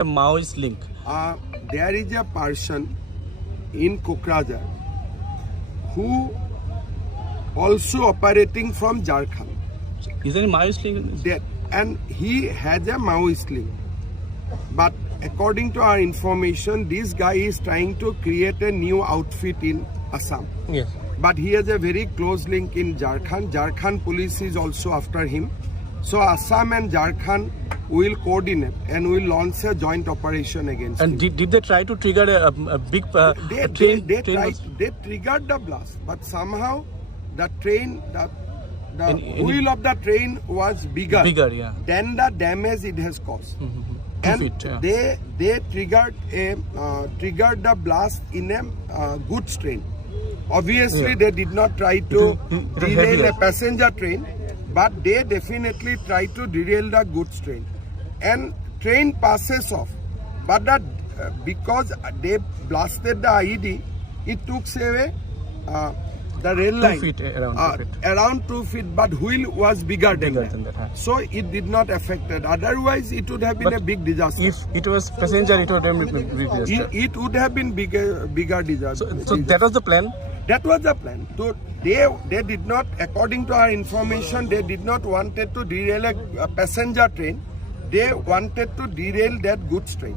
A Maoist link. There is a person in Kokrajhar who also operating from Jharkhand. Is there any Maoist link? And he has a Maoist link. But according to our information, this guy is trying to create a new outfit in Assam. Yes. But he has a very close link in Jharkhand. Jharkhand police is also after him. So Assam and Jharkhand will coordinate and will launch a joint operation against him. And did they try to trigger a big train? They triggered the blast, but somehow the train, the wheel of the train was bigger Yeah. than the damage it has caused. And Yeah. they triggered the blast in a goods train. Obviously, they did not try to derail a passenger train, but they definitely tried to derail the goods train. And train passes off, but that because they blasted the IED, it took away the rail line 2 feet around 2 feet, but wheel was bigger than that. So it did not affect it. Otherwise, it would have been a big disaster. If it was passenger, it would have been big disaster. It would have been bigger disaster. So that was the plan. That was the plan. So they did not, according to our information, they did not wanted to derail a passenger train. They wanted to derail that goods train.